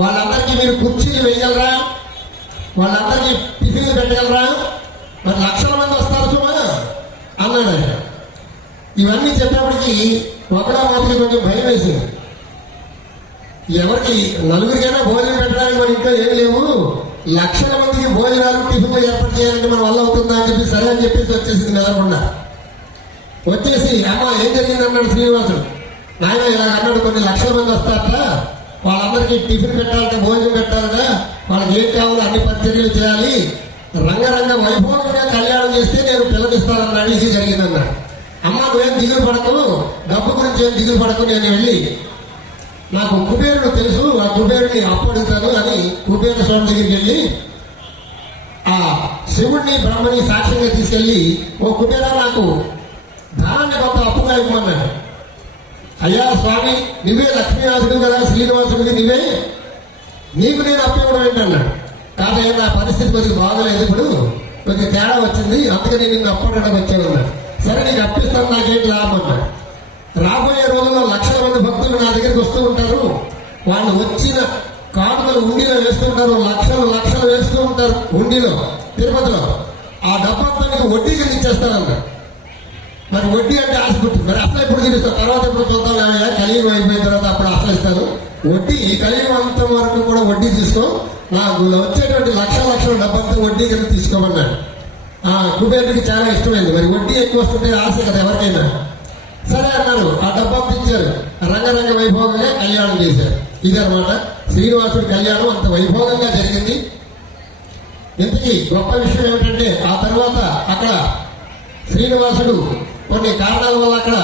వాళ్ళందరికీ మీరు కుర్చీలు వేయగలరా? వాళ్ళందరికీ టిఫిన్లు పెట్టగలరా? మరి లక్షల మంది వస్తారు సుమా అన్నాడు ఆయన. ఇవన్నీ చెప్పినప్పటికీ ఒకడా మాత్రం కొంచెం భయం వేసింది. ఎవరికి నలుగురికైనా భోజనం పెట్టడానికి మన ఇంట్లో ఏమి లేవు, లక్షల మందికి భోజనాలు టిఫిన్లు ఏర్పాటు చేయాలంటే మన వల్ల అవుతుందా అని చెప్పి సరే అని చెప్పేసి వచ్చేసింది మెదకుండా. వచ్చేసి అమ్మ ఏం జరిగింది అన్నాడు శ్రీనివాసుడు. నాయన ఇలా అన్నాడు, కొన్ని లక్షల మంది వస్తారట, వాళ్ళందరికీ టిఫిన్ పెట్టాలంటే భోజనం పెట్టాలట, వాళ్ళకి ఏం కావాలో అన్ని పరిచర్యలు చేయాలి, రంగరంగ వైభవంగా కళ్యాణం చేస్తే నేను పిల్లనిస్తానన్నాడు. ఇది జరిగిందన్నాడు. అమ్మ నువ్వేం దిగులు పడకు, డబ్బు గురించి ఏం దిగులు పడకు, నేను వెళ్ళి నాకు కుబేరుడు తెలుసు, ఆ కుబేరుని అప్పు అడుగుతాను అని కుబేర స్వామి దగ్గరికి వెళ్ళి ఆ శివుడిని బ్రహ్మని సాక్ష్యంగా తీసుకెళ్లి, ఓ కుబేర నాకు ధనాన్ని కొంత అప్పుగా ఇవ్వమన్నాడు. అయ్యా స్వామి, నువ్వే లక్ష్మీనాథుడు కదా, శ్రీనివాసుడికి నువ్వే, నీకు నేను అప్పు ఇవ్వడం ఏంటన్నాడు. కాదయ్యా నా పరిస్థితి కొద్దిగా బాగలేదు, ఇప్పుడు కొద్దిగా తేడా వచ్చింది, అందుకని నిన్ను అప్పడడానికి వచ్చాను అన్నాడు. సరే నీకు అప్పిస్తాను, నాకేంటి లాభం అన్నాడు. రాబోయే రోజుల్లో లక్షల మంది భక్తులు నా దగ్గరికి వస్తూ ఉంటారు, వాళ్ళు వచ్చిన కానుకలు ఉండిలో వేస్తూ ఉంటారు, లక్షలు లక్షలు వేస్తూ ఉంటారు ఉండిలో తిరుపతిలో. ఆ డబ్బంతా నీకు వడ్డీ కింద ఇచ్చేస్తానన్నాడు. మరి వడ్డీ అంటే ఆశ పుట్టింది, మరి అసలు ఎప్పుడు తీరుస్తాను, తర్వాత ఎప్పుడు చూద్దాం, కలియుగం అయిపోయిన తర్వాత అప్పుడు అసలు ఇస్తాను, వడ్డీ కలియుగం అంత వరకు కూడా వడ్డీ తీసుకో, నాకు వచ్చేటువంటి లక్షల లక్షల డబ్బంతా వడ్డీ కింద తీసుకోమన్నాడు. కుబేరుడికి చాలా ఇష్టమైంది, మరి వడ్డీ ఎక్కువ వస్తుంటే ఆశ కదా ఎవరికైనా. సరే అన్నారు, ఆ డబ్బా ఇచ్చారు, రంగరంగ వైభవంగా కళ్యాణం చేశారు. ఇదనమాట శ్రీనివాసుడి కళ్యాణం, అంత వైభవంగా జరిగింది. ఇంతకీ గొప్ప విషయం ఏమిటంటే ఆ తర్వాత అక్కడ శ్రీనివాసుడు కొన్ని కారణాల వల్ల అక్కడ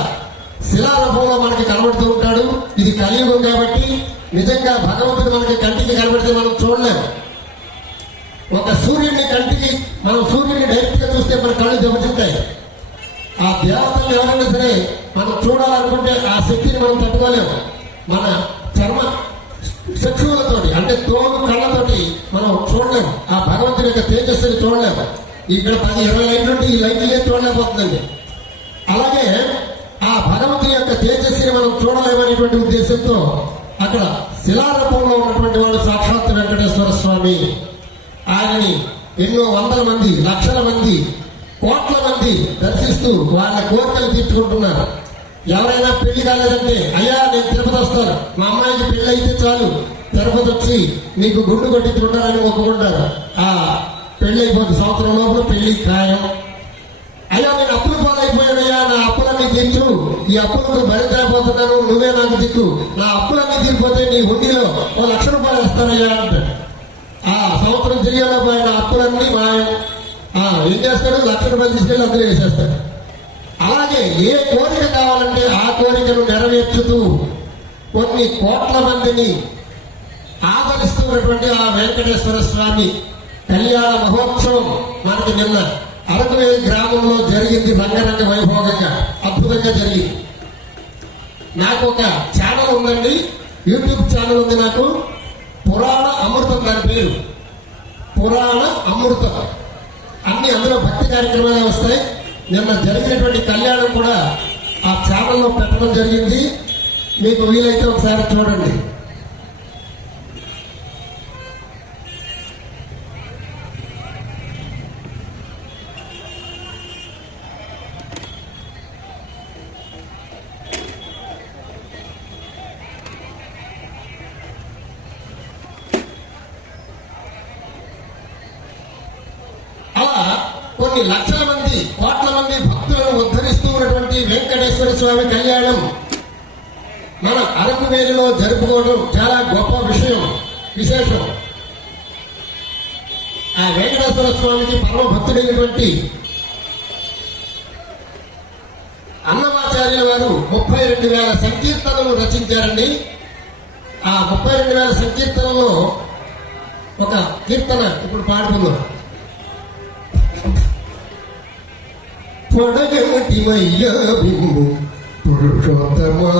శిలారూపంలో మనకి కనబడుతూ ఉంటాడు. ఇది కలియుగం కాబట్టి నిజంగా భగవంతుడు మనకి కంటికి కనబడితే మనం చూడలేము. ఒక సూర్యుడిని కంటికి మనం సూర్యుడిని డైరెక్ట్ గా చూస్తే మన కళ్ళు దెబ్బతింటాయి. ఆ దేవతలు ఎవరైనా సరే మనం చూడాలనుకుంటే ఆ శక్తిని మనం తట్టుకోలేము. మన చర్మ చక్షువులతోటి అంటే తోలు కళ్ళతోటి మనం చూడలేము, ఆ భగవంతుని యొక్క తేజస్సుని చూడలేము. ఇక్కడ 10-20 లైట్లు ఉంటే ఈ లైట్లే చూడలేకపోతుందండి. అలాగే ఆ భగవంతుని యొక్క తేజస్సుని మనం చూడలేమనేటువంటి ఉద్దేశంతో అక్కడ శిలారూపంలో ఉన్నటువంటి వాడు సాక్షాత్ వెంకటేశ్వర స్వామి. ఆయనని ఎన్నో వందల మంది, లక్షల మంది, కోట్ల మంది దర్శిస్తూ వాళ్ళ కోరికలు తీర్చుకుంటున్నారు. ఎవరైనా పెళ్లి కాలేదంటే అయ్యా నేను తిరుపతి వస్తాను, మా అమ్మాయికి పెళ్లి అయితే చాలు తిరుపతి వచ్చి నీకు గుండు కొట్టించుకుంటారని ఒప్పుకుంటారు. ఆ పెళ్లి అయిపోతుంది, సంవత్సరం లోపల పెళ్లి ఖాయం. అయ్యా నేను అప్పులు పాలైపోయానయ్యా, నా అప్పులన్నీ తీర్చు, ఈ అప్పులకు బయటపోతున్నాను, నువ్వే నాకు దిక్కు, నా అప్పులన్నీ తీరిపోతే నీ హుండీలో 1,00,000 రూపాయలు ఇస్తానయ్యా అంటాడు. ఆ సంవత్సరం తిరిగేలోపు ఆయన అప్పులన్నీ మాయం. ఏం చేస్తాడు, 1,00,000 రూపాయలు తీసుకెళ్ళి అందులో వేసేస్తాడు. అలాగే ఏ కోరిక కావాలంటే ఆ కోరికను నెరవేర్చుతూ కొన్ని కోట్ల మందిని ఆదరిస్తున్నటువంటి ఆ వెంకటేశ్వర స్వామి కళ్యాణ మహోత్సవం మనకి నిన్న అరకువేలి గ్రామంలో జరిగింది. రంగరంగ వైభోగంగా అద్భుతంగా జరిగింది. నాకు ఒక ఛానల్ ఉందండి, యూట్యూబ్ ఛానల్ ఉంది నాకు, పురాణ అమృతం దాని పేరు, పురాణ అమృతం. అన్ని అందులో భక్తి కార్యక్రమాలు వస్తాయి. నిన్న జరిగినటువంటి కళ్యాణం కూడా ఆ ఛానల్లో పెట్టడం జరిగింది. మీకు వీలైతే ఒకసారి చూడండి. కొన్ని లక్షల మంది, కోట్ల మంది భక్తులను ఉద్ధరిస్తూ ఉన్నటువంటి వెంకటేశ్వర స్వామి కళ్యాణం మన అరకువేలిలో జరుపుకోవడం చాలా గొప్ప విషయం, విశేషం. ఆ వెంకటేశ్వర స్వామికి పరమ భక్తుడైనటువంటి అన్నమాచార్యుల వారు 32,000 సంకీర్తనలు రచించారండి. ఆ 32,000 సంకీర్తనలో ఒక కీర్తన ఇప్పుడు పాడుకుందాం. పొడగటిమయ్యా బింబు పురుషోత్తమా,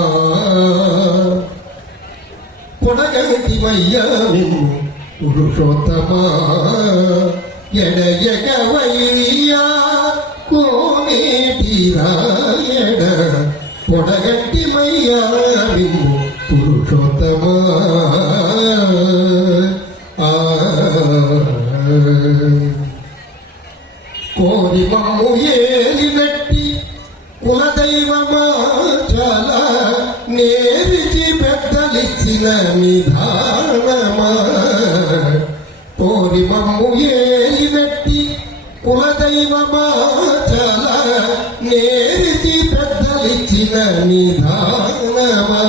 పొడగటిమయ్యా బింబు పురుషోత్తమా, ఎడయగవయ్యా కోనేటిరాయడ, పొడగటిమయ్యా బింబు పురుషోత్తమా కోరి మమ్ము ఏలినట్టి కులదైవమా చాలా నేరిచి పెద్దలిచ్చిన నిధానమా కోరి మమ్ము ఏలినట్టి కులదైవమా చాలా నేరిచి పెద్దలిచ్చిన నిధానమా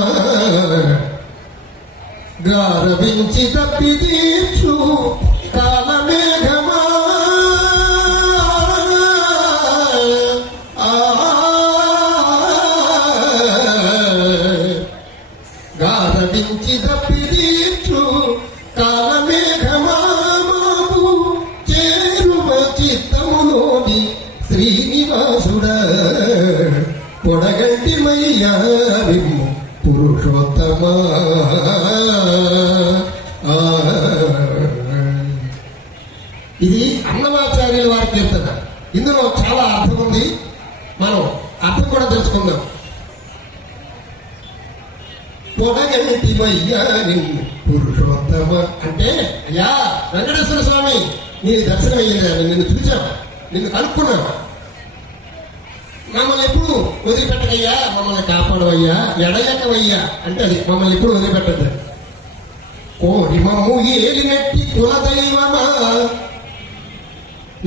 గారవించి తప్పి తీర్చు కాలమేఘమా గారవించి తప్పి తీర్చు కాలమేఘమా మాకు చేరువ చిత్తములోని శ్రీనివాసుడ పొడగంటి మయ్యా విమ్ము పురుషోత్తమా. ఇది అన్నమాచార్యుల వారి కీర్తన. ఇందులో చాలా అర్థం ఉంది, మనం అర్థం కూడా తెలుసుకుందాం. పొడగంటి మయ్యా విమ్ము పురుషోత్తమ అంటే, అయ్యా వెంకటేశ్వర స్వామి నీ దర్శనం అయ్యిందా, నిన్ను చూచాం, నిన్ను కనుక్కున్నాం, మమ్మల్ని ఎప్పుడు వదిలిపెట్టకయ్యా, మమ్మల్ని కాపాడవయ్యా, ఎడయకవయ్యా అంటే అది మమ్మల్ని ఎప్పుడు వదిలిపెట్టద్దు. కోరి మమ్ము ఏలినట్టి కులదైవమా,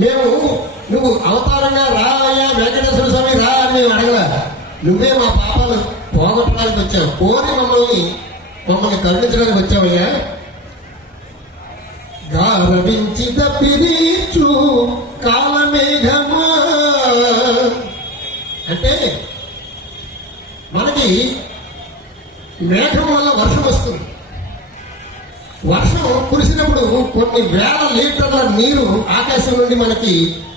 మేము నువ్వు అవతారంగా రావయ్యా వెంకటేశ్వర స్వామి రా అని మేము అడగలా, నువ్వే మా పాపాలు పోగొట్టడానికి వచ్చావు, కోరి మమ్మల్ని కరుణించడానికి వచ్చావయ్యా. గారవించి తప్పిరీచు కాలమేఘమా అంటే మనకి మేఘం వల్ల వర్షం వస్తుంది. వర్షం కురిసినప్పుడు కొన్ని వేల లీటర్ల నీరు ఆకాశం నుండి మనకి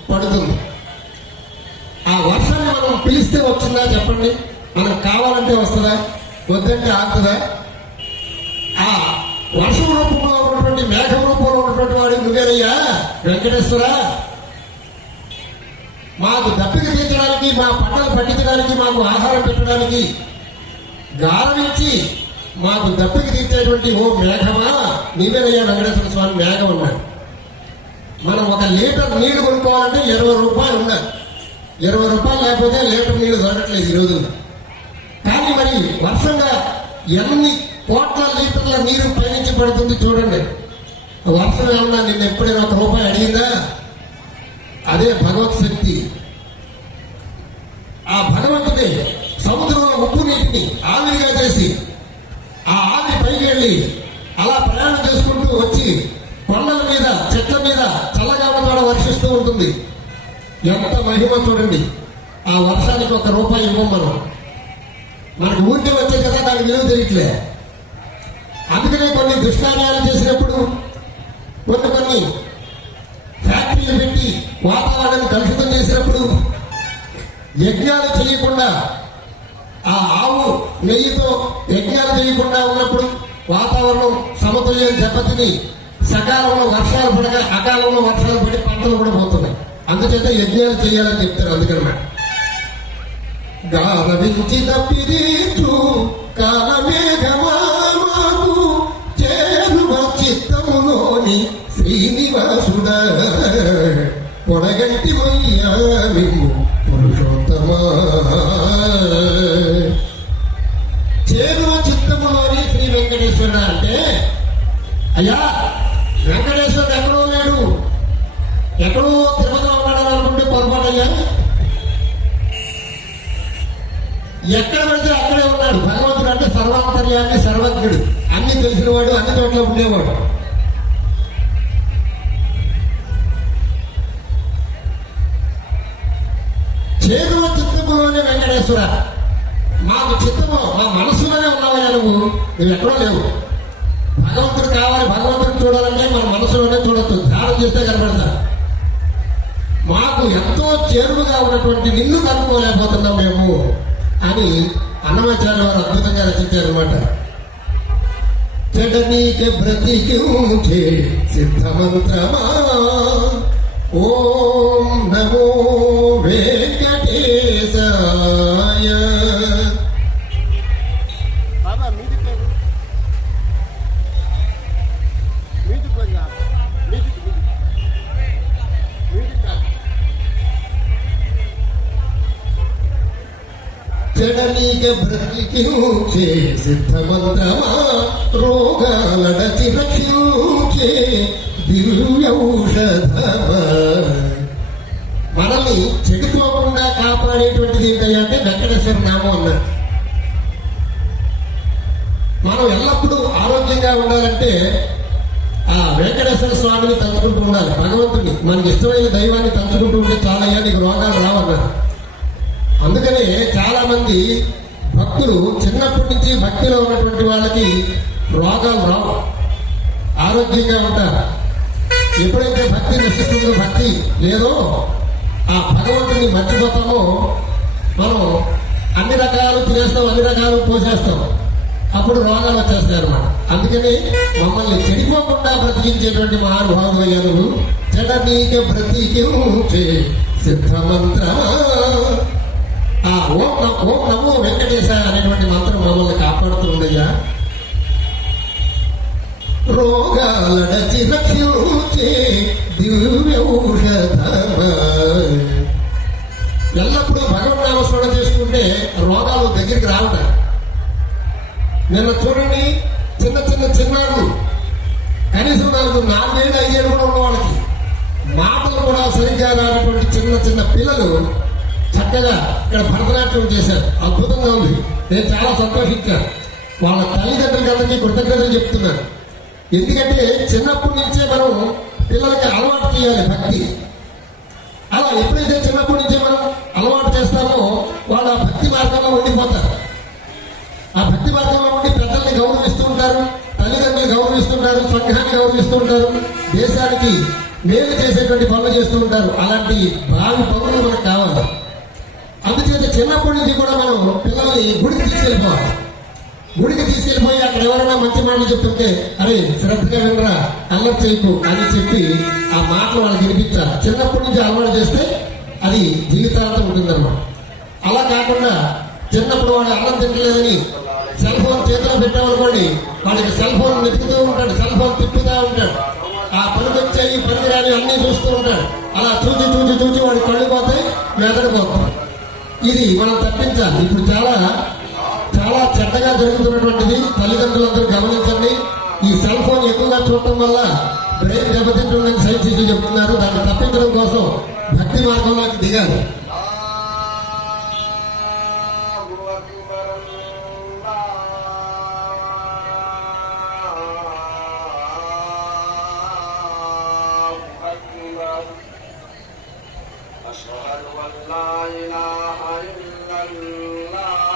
పడుతుంది. ఆ వర్షాన్ని మనం పిలిస్తే వచ్చిందా చెప్పండి? మనకు కావాలంటే వస్తుందా, వద్దంటే ఆగుతుందా? ఆ వర్షం రూపంలో ఉన్నటువంటి మేఘం రూపంలో ఉన్నటువంటి వాడు నువ్వేనయ్యా వెంకటేశ్వర. మాకు దప్పిక తీర్చడానికి, మా పంటలు పట్టించడానికి, మాకు ఆహారం పెట్టడానికి, గాలించి మాకు దప్పిక తీర్చేటువంటి ఓ మేఘమా నీవేనయ్యా వెంకటేశ్వర స్వామి మేఘం ఉన్నాడు. మనం ఒక లీటర్ నీళ్లు కొనుక్కోవాలంటే 20 రూపాయలు ఉండాలి. 20 రూపాయలు లేకపోతే లీటర్ నీళ్లు దొరకట్లేదు ఈ రోజు. కానీ మరి వర్షంగా ఎన్ని కోట్ల లీటర్ల నీరు పైనుంచి పడుతుంది చూడండి. వర్షం ఏమన్నా నిన్న ఎప్పుడైనా 1 రూపాయి అడిగిందా? అదే భగవత్ శక్తి. ఆ భగవంతుడే సముద్రంలో ఉప్పు నీటిని ఆవిరిగా చేసి ఆ ఆవిరి పైకి వెళ్ళి అలా ప్రయాణం చేసుకుంటూ వచ్చి కొండల మీద చెట్ల మీద చల్లగా కూడా వర్షిస్తూ ఉంటుంది. ఎంత మహిమ చూడండి. ఆ వర్షానికి 1 రూపాయి ఇవ్వం మనం. మనకు ఊరికే వచ్చే కదా దానికి విలువ తెలియట్లే. అందుకనే కొన్ని దుష్కార్యాలు చేసినప్పుడు కొన్ని ఫ్యాక్టరీలు పెట్టి వాతావరణాన్ని కలుషితం చేసినప్పుడు యజ్ఞాలు చేయకుండా, ఆ ఆవు నెయ్యితో యజ్ఞాలు చేయకుండా ఉన్నప్పుడు వాతావరణం సమతుల్యం దెబ్బతిని సకాలంలో వర్షాలు పడక అకాలంలో వర్షాలు పడి పంటలు కూడా పోతున్నాయి. అందుచేత యజ్ఞాలు చేయాలని చెప్తారు. అందుకనమాట గాలవించి తప్పిరీచు కాలమేఘమా మాకు చేరువ చిత్తములోని శ్రీనివాసుడ పొడగంటి మయ్యా విమ్ము పురుషోత్తమా. చేరువ చిత్తములోని శ్రీ వెంకటేశ్వరుడు అంటే, అయ్యా వెంకటేశ్వరుడు ఎక్కడో లేడు, ఎక్కడో తిరుమలలో ఉన్నాడని అనుకుంటే పొరపాటయ్యా. ఎక్కడ పడితే అక్కడే ఉన్నాడు. భగవంతుడు అంటే సర్వాంతర్యాన్ని, సర్వజ్ఞుడు, అన్ని తెలిసినవాడు, అన్ని చోట్ల ఉండేవాడు. చేరువ చిత్తములోనే వెంకటేశ్వర, మాకు చిత్తము మా మనసులోనే ఉన్నావయ్యా. నువ్వు ఎక్కడో లేవు. భగవంతుడు కావాలి, భగవంతుడు చూడాలంటే మన మనసులోనే చూడొచ్చు, ధ్యానం చేస్తే కనబడతా. మాకు ఎంతో చేరువుగా ఉన్నటువంటి నిన్ను కనుక్కోలేకపోతున్నాం మేము అని అన్నమాచార్య వారు అద్భుతంగా రచించారనమాట. చెడనీకి బ్రతికించే సిద్ధమంత్రమా ఓం నమో వెంకటేశాయ. బాబా మీది పేరు నీక బ్రతికించే సిద్ధమంత్రమా రోగాలడచి రక్షించే దివ్యౌషధమా. మనల్ని చెడిపోకుండా కాపాడేటువంటిది ఏంటంటే అంటే వెంకటేశ్వర నామం అన్నారు. మనం ఎల్లప్పుడూ ఆరోగ్యంగా ఉండాలంటే ఆ వెంకటేశ్వర స్వామిని తలుచుకుంటూ ఉండాలి. భగవంతుని మనకి ఇష్టమైన దైవాన్ని తలుచుకుంటూ ఉంటే చాలయ్యా నీకు రోగాలు రావన్నారు. అందుకనే చాలా మంది భక్తులు చిన్నప్పటి నుంచి భక్తిలో ఉన్నటువంటి వాళ్ళకి రోగాలు రావు, ఆరోగ్యంగా ఉంటారు. ఎప్పుడైతే భక్తి నశిస్తుందో, భక్తి లేదో, ఆ భగవంతుని మర్చిపోతామో మనం అన్ని రకాలు తినేస్తాం, అన్ని రకాలు పోసేస్తాం, అప్పుడు రోగాలు వచ్చేస్తాయి అన్నమాట. అందుకని మమ్మల్ని చెడిపోకుండా బ్రతికించేటువంటి మహానుభావుడు అయ్యాను. చెడ నీక బ్రతికించే సిద్ధమంత్రమా. ఆ ఓం నమో వెంకటేశ అనేటువంటి మంత్రం మమ్మల్ని కాపాడుతుందయ్యా. రోగాలడచి రక్షించే దివ్యౌషధమా. ఎల్లప్పుడూ భగవన్నామస్మరణ చేసుకుంటే రోగాలు దగ్గరికి రావట. నిన్న చూడండి, చిన్నారులు కనీసం 4 ఏళ్ళు 5 ఏళ్ళు కూడా ఉన్న వాళ్ళకి మాటలు కూడా సరిగ్గా రానటువంటి చిన్న పిల్లలు చక్కగా ఇక్కడ భరతనాట్యం చేశారు. అద్భుతంగా ఉంది. నేను చాలా సంతోషించాను. వాళ్ళ తల్లిదండ్రులకి అందరికీ కృతజ్ఞతలు చెప్తున్నాను. ఎందుకంటే చిన్నప్పటి నుంచే మనం పిల్లలకి అలవాటు చేయాలి భక్తి. అలా ఎప్పుడైతే చిన్నప్పటి నుంచే మనం అలవాటు చేస్తామో వాళ్ళు ఆ భక్తి మార్గంలో ఉండిపోతారు. ఆ భక్తి మార్గంలో ఉండి పెద్దల్ని గౌరవిస్తూ ఉంటారు, తల్లిదండ్రులు గౌరవిస్తుంటారు, సంఘాన్ని గౌరవిస్తూ ఉంటారు, దేశానికి మేలు చేసేటువంటి పనులు చేస్తూ ఉంటారు. అలాంటి భావి పనులు మనకు కావాలి. అందుచేత చిన్నప్పటి నుంచి కూడా మనం పిల్లల్ని గుడికి తీసుకెళ్ళిపోవాలి. గుడికి తీసుకెళ్ళిపోయి అక్కడ ఎవరైనా మంచి మాటలు చెప్తుంటే అరే శ్రద్ధగా వినరా, అల్లరి చేయకు అని చెప్పి ఆ మాటలు వాళ్ళకి వినిపించాలి. చిన్నప్పటి నుంచి అలవాటు చేస్తే అది జీవితాంతం ఉంటుందన్నమాట. అలా కాకుండా చిన్నప్పుడు వాడు అన్నం తింటలేదని సెల్ ఫోన్ చేతిలో పెట్టామనుకోండి, వాడికి సెల్ ఫోన్ వెతుకుతూ ఉంటాడు, సెల్ ఫోన్ తిప్పుతూ ఉంటాడు. ఆ పనికి వచ్చాయి పనికి రాని అన్ని చూస్తూ ఉంటాడు. అలా చూచి వాడి కళ్ళు పోతాయి, మెదడు పోతాయి. ఇది మనం తప్పించాలి. ఇప్పుడు చాలా చాలా చెడ్డగా జరుగుతున్నటువంటిది. తల్లిదండ్రులందరూ గమనించండి. ఈ సెల్ ఫోన్ ఎక్కువగా చూడటం వల్ల బ్రెయిన్ దెబ్బతింటుందని సైంటిస్టులు చెప్తున్నారు. దాన్ని తప్పించడం కోసం భక్తి మార్గంలోకి దిగాలి. أشهد أن لا إله إلا الله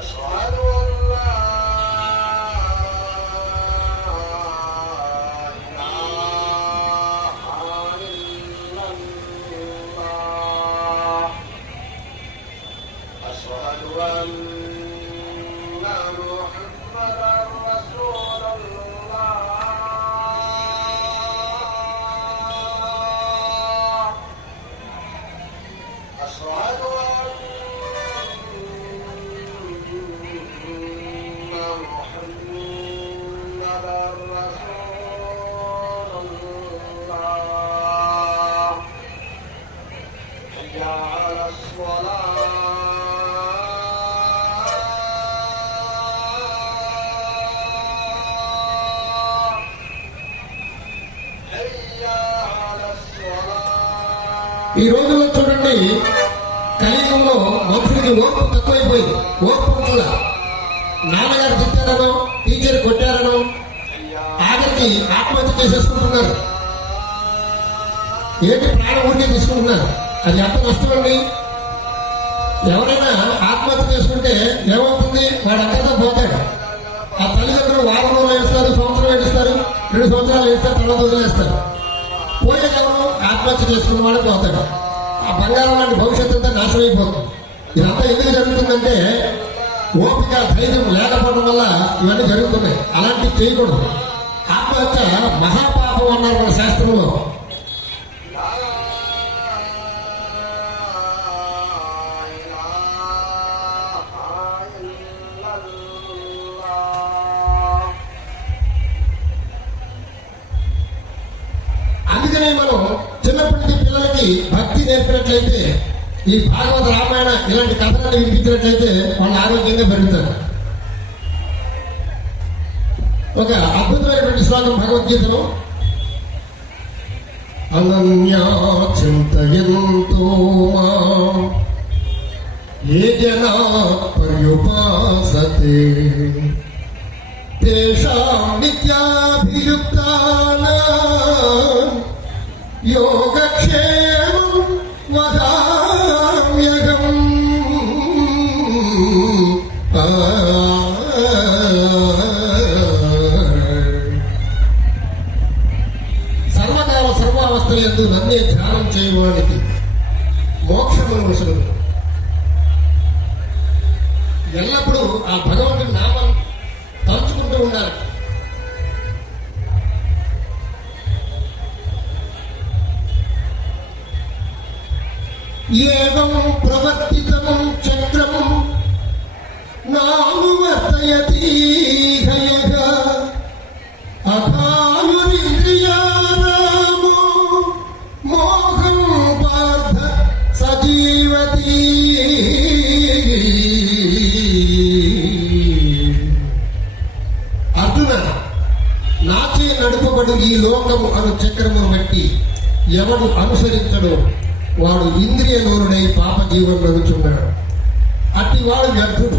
أشهد أن لا إله إلا الله أشهد أن محمدا رسول الله أشهد أن محمدا رسول الله حي على الصلاة ఈ రోజుల్లో చూడండి, కలియుగంలో మనుషులకి ఓర్పు తక్కువైపోయింది. ఓర్పు కూడా నాన్నగారు తిట్టారనో, టీచర్ కొట్టారనో ఆఖరికి ఆత్మహత్య చేసేసుకుంటున్నారు. ఏంటి ప్రాణం ఊరికే తీసుకుంటున్నారు. అది ఎంత నష్టం అండి. ఎవరైనా ఆత్మహత్య చేసుకుంటే ఏమవుతుంది? వాడు అంతటా పోతాడు. ఆ తల్లిదండ్రులు వారం రోజులు వేస్తారు, సంవత్సరం ఏడుస్తారు, 2 సంవత్సరాలు వేస్తారు, తర్వాత వదిలేస్తారు. పోయేదెవరు? ఆత్మహత్య చేసుకున్న వాడు పోతాడు. ఆ బంగారం లాంటి భవిష్యత్తు అంతా నాశనం అయిపోతుంది. ఇదంతా ఎందుకు జరుగుతుందంటే ఓపిక ధైర్యం లేకపోవడం వల్ల ఇవన్నీ జరుగుతున్నాయి. అలాంటివి చేయకూడదు. ఆత్మహత్య మహాపాపం అన్నారు మన శాస్త్రంలో. అందుకనే మనం ఈ భాగవత రామాయణ ఇలాంటి కథలను వినిపించినట్లయితే వాళ్ళు ఆరోగ్యంగా పెరుగుతారు. ఒక అద్భుతమైనటువంటి శ్లోకం భగవద్గీతలో, అనన్యా చింతయంతో మాం ఏ జనా పర్యుపాసతే తేషాం నిత్యాభియుక్తానాం యోగక్షేమం వదామ్యహం. సర్వకాల సర్వావస్థలందు నన్నే ధ్యానం చేయవానికి మోక్షమును వసలును. ఎల్లప్పుడూ ఆ భగవంతుడి నామం తలుచుకుంటూ ఉండాలి. ఏవం ప్రవర్తితం చక్రం నానువర్తయతి హయః అథాయురింద్రియారామో మోహం పార్థ సజీవతి. అర్జున, నాచే నడుపబడు ఈ లోకము అను చక్రమును బట్టి ఎవడు అనుసరించడో వాడు ఇంద్రియలోనుడై పాప జీవనం నడుచున్నాడు. అట్టి వాడు వ్యర్థుడు.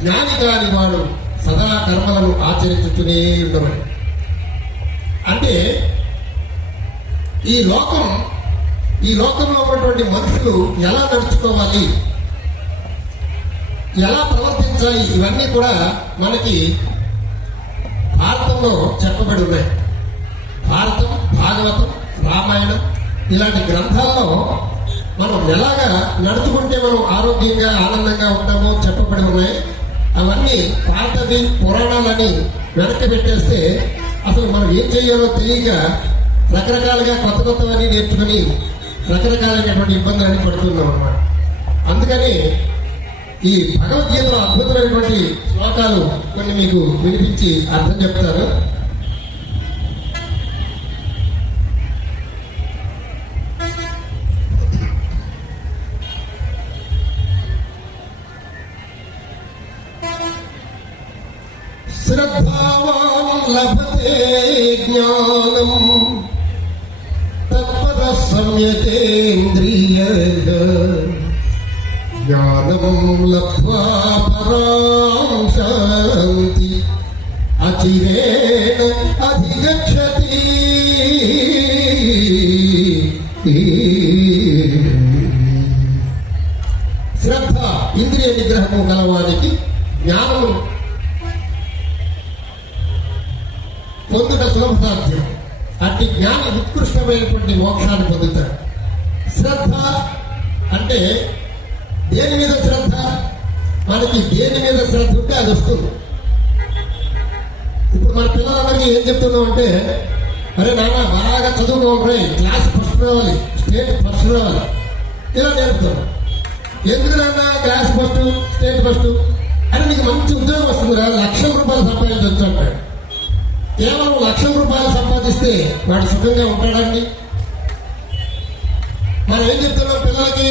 జ్ఞాని కాని వాడు సదా కర్మలను ఆచరించుతూనే ఉండవని. అంటే ఈ లోకంలో ఉన్నటువంటి మనుషులు ఎలా నడుచుకోవాలి, ఎలా ప్రవర్తించాలి, ఇవన్నీ కూడా మనకి భారతంలో చెప్పబడి ఉన్నాయి. భారతం, భాగవతం, రామాయణం ఇలాంటి గ్రంథాల్లో మనం ఎలాగా నడుచుకుంటే మనం ఆరోగ్యంగా ఆనందంగా ఉంటామో చెప్పబడి ఉన్నాయి. అవన్నీ పాతవి పురాణాలని వెనక్కి పెట్టేస్తే అసలు మనం ఏం చేయాలో తెలియక రకరకాలుగా కొత్తవన్నీ నేర్చుకుని రకరకాలైనటువంటి ఇబ్బందులన్నీ పడుతున్నాం అన్నమాట. అందుకని ఈ భగవద్గీతలో అద్భుతమైనటువంటి శ్లోకాలు కొన్ని మీకు వినిపించి అర్థం చెప్తారు. శ్రద్ధావాన్ లభతే జ్ఞానం తత్పద సంయతేంద్రియః జ్ఞానం లబ్ధ్వా పరాం శాంతి అచిరేణ అధిగచ్చతి. శ్రద్ధ ఇంద్రియ నిగ్రహము గలవానికి జ్ఞానము పొందుట సులభ సాధ్యం. అట్టి జ్ఞాని ఉత్కృష్టమైనటువంటి మోక్షాన్ని పొందుతాడు. శ్రద్ధ అంటే దేని మీద శ్రద్ధ? మనకి దేని మీద శ్రద్ధ ఉంటే అది వస్తుంది. ఇప్పుడు మన పిల్లలందరికీ ఏం చెప్తున్నాం అంటే, అరే నాన్న బాగా చదువుకోవాలి, క్లాస్ ఫస్ట్ రావాలి, స్టేట్ ఫస్ట్ రావాలి, ఇలా నేర్పుతాం. ఎందుకు నాన్న క్లాస్ ఫస్ట్, స్టేట్ ఫస్ట్? అని నీకు మంచి ఉద్యోగం వస్తుందిరా, ₹1,00,000 సంపాదించవచ్చు అంటాడు. కేవలం ₹1,00,000 సంపాదిస్తే వాడు సుఖంగా ఉంటాడండి? మనం ఏం చెప్తున్నాం పిల్లలకి?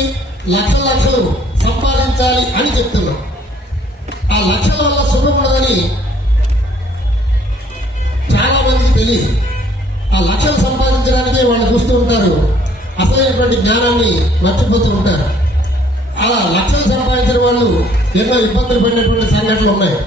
లక్షలు సంపాదించాలి అని చెప్తున్నాం. ఆ లక్షల వల్ల సుఖం ఉండదని చాలా మందికి తెలియదు. ఆ లక్షలు సంపాదించడానికే వాళ్ళు చూస్తూ ఉంటారు, అసలైనటువంటి జ్ఞానాన్ని మర్చిపోతూ ఉంటారు. అలా లక్షలు సంపాదించిన వాళ్ళు ఎన్నో ఇబ్బందులు పడినటువంటి సంఘటనలు ఉన్నాయి.